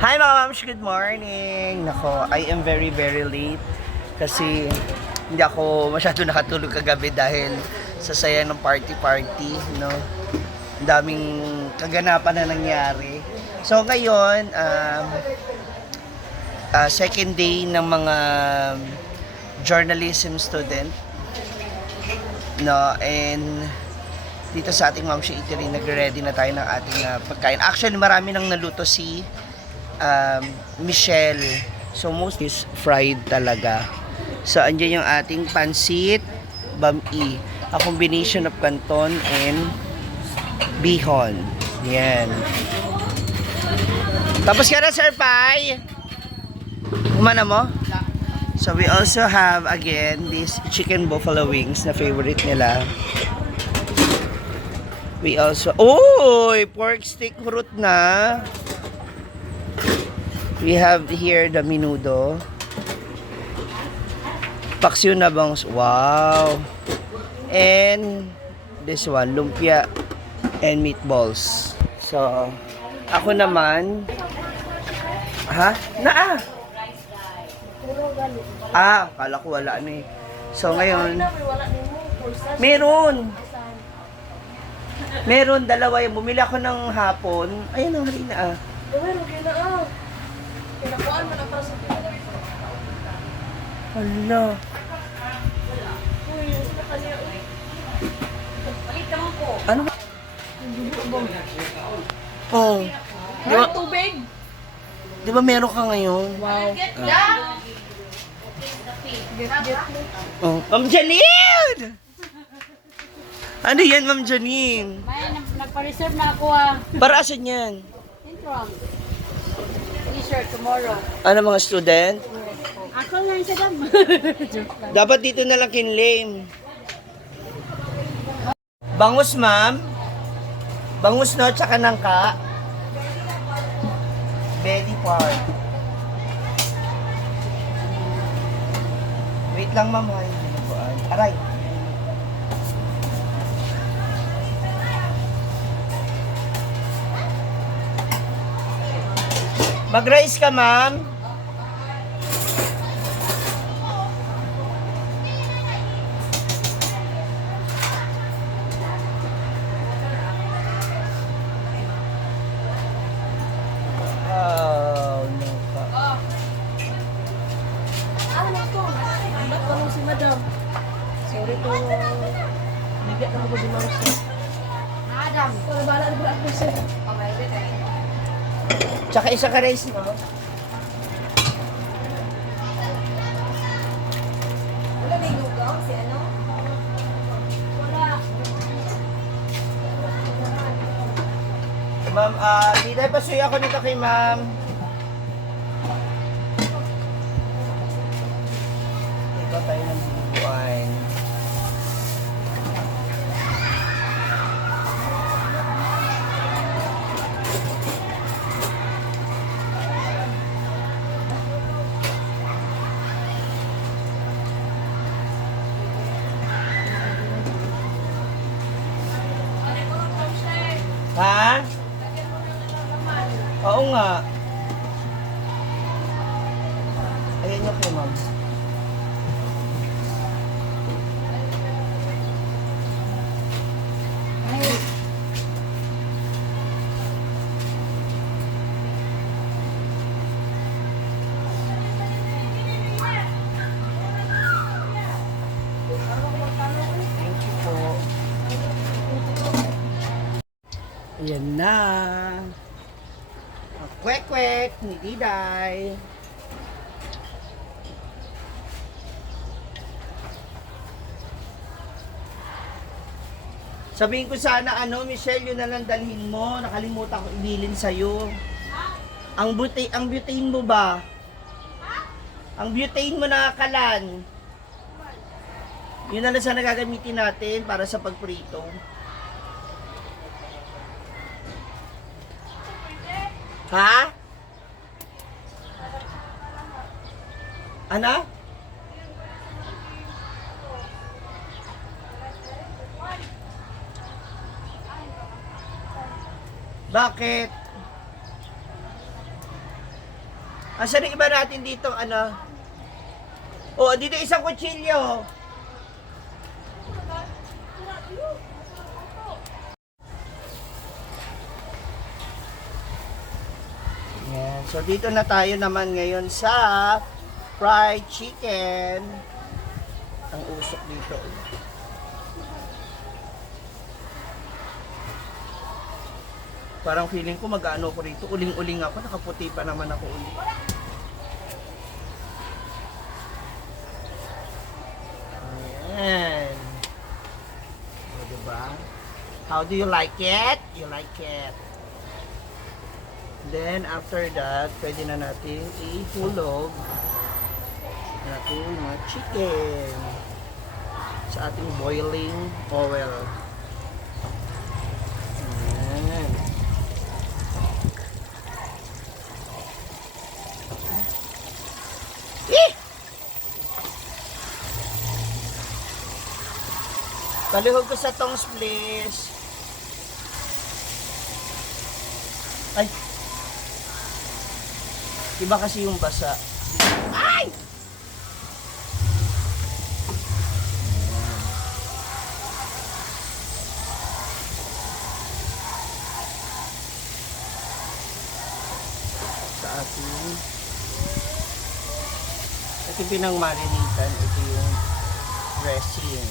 Hi mga mams, good morning! Nako, I am very late kasi hindi ako masyado nakatulog kagabi dahil sa saya ng party, no? Ang daming kaganapan na nangyari. So ngayon, second day ng mga journalism student, no? And dito sa ating Ma'am Eatery, nagre-ready na tayo ng ating pagkain. Actually, marami nang naluto si Michelle. So most is fried talaga. So andyan yung ating pansit bami, a combination of canton and bihon. Yan. Tapos ka na, Sir Pai? Umana mo? So we also have again this chicken buffalo wings na favorite nila. We also, pork stick hurot na. We have here the menudo. Paksiw na bangs. Wow. And this one, lumpia and meatballs. So, ako naman. Ha? Kala ko wala na eh. So, ngayon, meron, dalawa yung bumili ako ng hapon. Ayun ang halina Pinakuan mo na para sa pinag. Hala. Uy, sa kanya. Palit naman po. Ano ba? Oh. Di ba, Tubig. di ba meron ka ngayon? Wow. Get Oh. Ma'am Janine! Ano yan, Ma'am Janine? May nagpa-reserve na ako Para asan yan? Intro. T-shirt tomorrow. Ano mga student? Ako nga yung sadam. Dapat dito na lang kinlame. Bangus, ma'am. Bangus, no? Tsaka nangka. Belly part. Wait lang, ma'am. Aray. Mag-rice ka, ma'am. Ano to? Ba't pa si madam? Sorry to. Bigyan ako si ma'am. Madam. Para bala na ako sir. Tsaka isa ka rice, no? Wala na yung lugaw? Si ano? Wala. Ma'am, hindi tayo pasuyo ako nito kay ma'am. Ito tayo ng bubuan. Ha? Oo nga. Ayan yung kay ma'am. Thank you po. Ayan na. Ang kwek-kwek ni Diday. Sabihin ko sana, Michelle, yun na lang dalhin mo. Nakalimutan ko ibilin sa'yo. Ang butane mo ba? Ang butane mo na kalan. Yun na lang sana gagamitin natin para sa pagprito. Ha? Ano? Bakit? Asan yung iba natin dito, ano? Oh, dito isang kutsilyo. Yan. So, dito na tayo naman ngayon sa fried chicken. Ang usok dito. Parang feeling ko mag-ano ko rito. Uling-uling ako. Nakaputi pa naman ako ulit. Ayan. O, diba? How do you like it? You like it. Then, after that, pwede na natin ihulog natin mga chicken sa ating boiling oil. Ayan. Eh! Palihog ko sa tongs, please. Ay! Iba kasi yung basa. Ay! Sa ating ito pinang-marinitan. Ito yung dressing.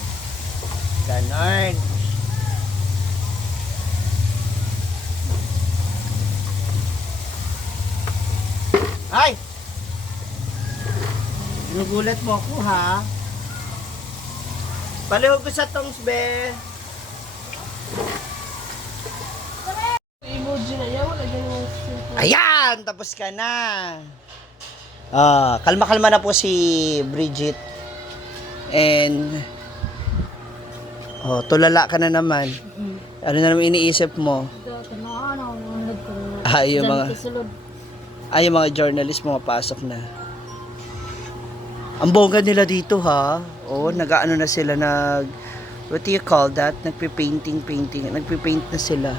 Ganon. Ay! Ginugulat mo ako, ha? Palihog ko sa tongs, be. Emoji na yan, wala yan yung simple. Ayan! Tapos ka na. Kalma-kalma na po si Bridget. And tulala ka na naman. Ano na naman iniisip mo? Yung mga journalist pumapasok na. Ang bongga nila dito, ha? Nag-ano na sila, what do you call that? Nagpipaint na sila.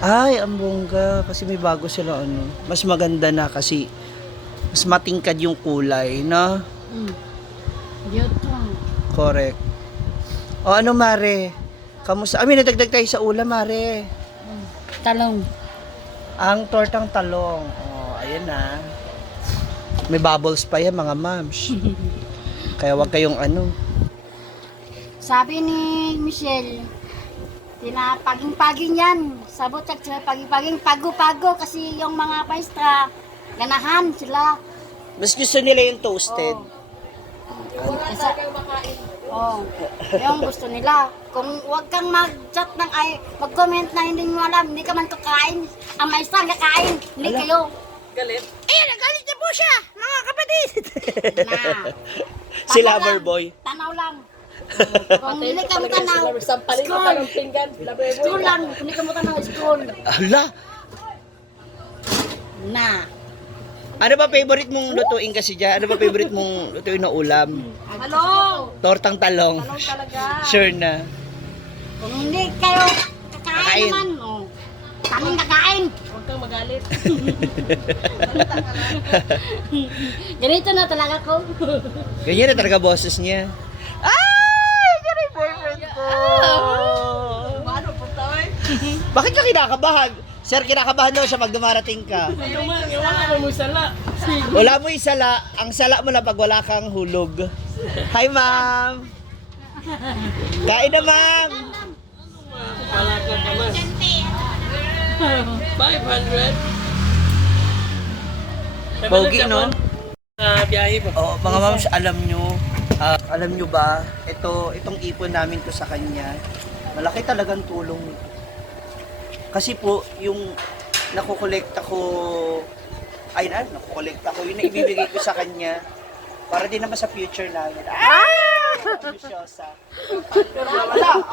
Ay, ang bongga. Kasi may bago sila, mas maganda na kasi mas matingkad yung kulay, no? Correct. Ano, Mare? Kamusta? Nadagdag tayo sa ulam, Mare. Talong. Ang tortang talong. Ayan na. May bubbles pa yan, mga mams. Kaya wag kayong Sabi ni Michelle, pinapaging-paging yan. Sabot at sila paging-paging, pago-pago kasi yung mga maestra, ganahan sila. Mas gusto nila yung toasted. Wala talagang makain. Yung gusto nila. Kung wag kang mag-chat mag-comment na hindi mo alam, hindi ka man kakain. Ang maestra ang kakain, hindi kayo. Galit. Nagalit na po siya, mga kapatid. Si Loverboy. Tanaw lang. Kung hindi ka mo tanaw, Sampalin ka pa ng pinggan. school lang. Kung hindi ka mo tanaw, school. Hala! Na. Ano ba favorite mong lutuin kasi dyan? Ano ba favorite mong lutuin na ulam? Hello! Tortang talong. Talong talaga. Sure na. Kung hindi kayo Kakain. kakain naman, kaming kakain. Huwag kang magalit. Ganito na talaga ko. Ganyan na talaga boses niya. Ay! Yan yung boyfriend ko! Paano po tayo? Bakit ka kinakabahan? Sir, kinakabahan daw siya pag dumarating ka. Wala mo sala. Wala mo yung sala. Ang sala mo na pag wala kang hulog. Hi, ma'am! Kain na, ma'am! Wala ka pa mas. 500. Pogi, no? Biyahe pa. Mga ma'am, alam nyo ba, itong ipon namin to sa kanya, malaki talagang tulong nito. Kasi po, yung nakukolekta ko, yung naibibigay ko sa kanya, para din naman sa future namin. Ambisyosa. Wala!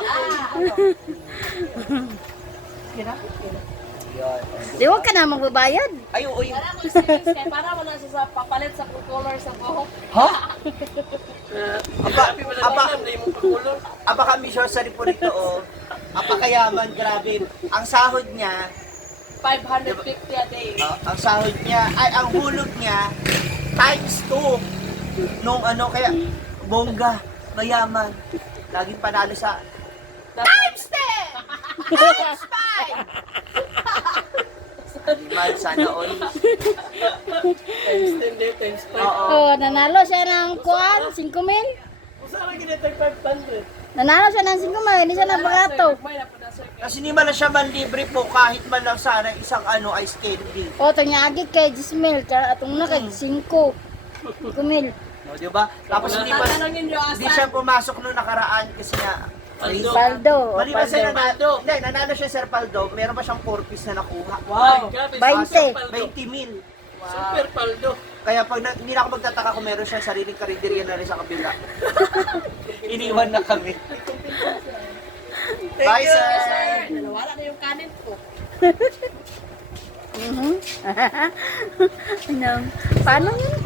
Di wag ka na magbabayad. Ay, oo, yung... Para mo savings kaya para mo na siya sa papalit sa color sa buhok. Ha? Grabe mo na alam na yung pagkulor. Ambisyosa rin po rito, Apakayaman, grabe. Ang sahod niya, 550 a day. Ang sahod niya, ay ang hulog niya, times 2. Nung ano, kaya bongga, mayaman. Laging panalo sa times 10! Times 5! Mal, sana all. Times 10 day, times 5. Oo. Oh, nanalo siya ng kuan, 5,000. Kung saan ang ginitag 500? Nanalo siya ng 5,000, hindi siya nabarato. May na po na sir. Kasi hindi man na siya manlibre po kahit man lang sana isang ano ice candy. O, ito niya agi kay Gismel, kaya atong na kay 5,000. No, di ba? Tapos Tatanungin nyo hindi siya pumasok noong nakaraan kasi nga Paldo. mali ba siya Paldo. nanalo? Hindi, nanalo siya Sir Paldo. Meron pa siyang 4 piece na nakuha. Wow! Grabe, 20. super paldo. 20 mil. Super paldo. Kaya pag hindi na ako magtataka kung meron siyang sariling karinderya na rin sa kabila. Iniwan na kami. Bye, sir! Nawala na yung kanin ko. Ano? Paano yun?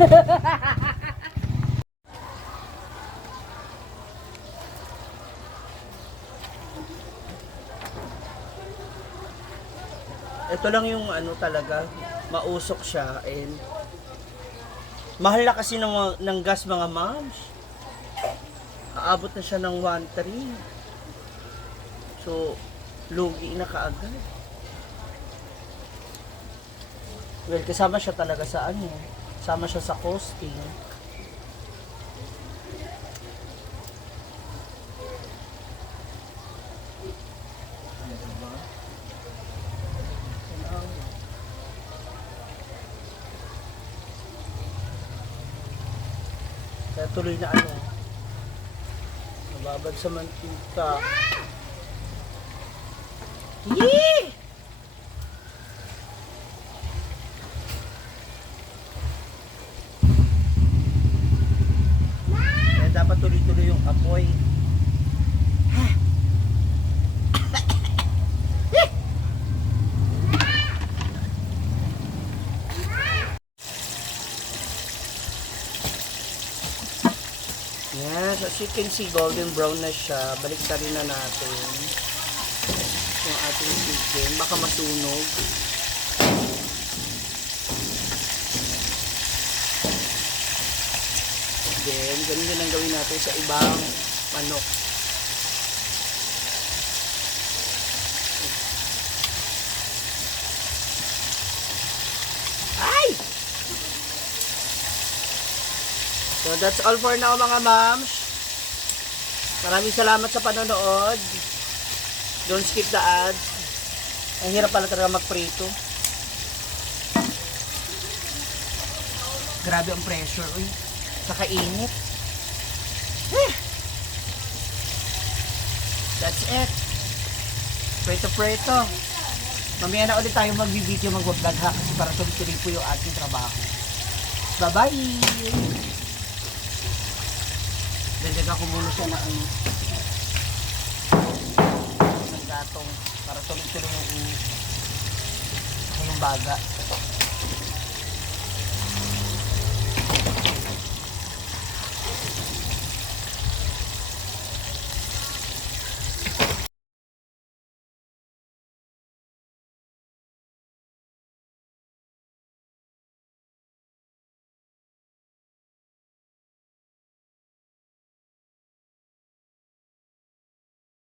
Ito lang yung ano talaga, mausok siya and mahal na kasi ng gas mga moms. Aabot na siya ng 1.3. So, lugi na kaagad. Well, kasama siya talaga sa ano, kasama siya sa costing. Kaya tuloy na ano, nababad sa mantika. Yee! Kaya dapat tuloy-tuloy yung apoy. Yes, as you can see, golden brown na siya. Balik rin na natin yung ating chicken. Baka masunog. Then, ganun din ang gawin natin sa ibang manok. Ay! So that's all for now mga moms. Maraming salamat sa panonood. Don't skip the ads. Ang hirap pala talaga magprito. Grabe ang pressure, uy. Saka init. That's it. Prito. Mamaya na ulit tayo mag-video, mag-vlog ha, kasi para tuloy-tuloy po yung ating trabaho. Bye-bye! Dagdagan ko muna siya na ano, ng gatong para tuloy-tuloy yung baga.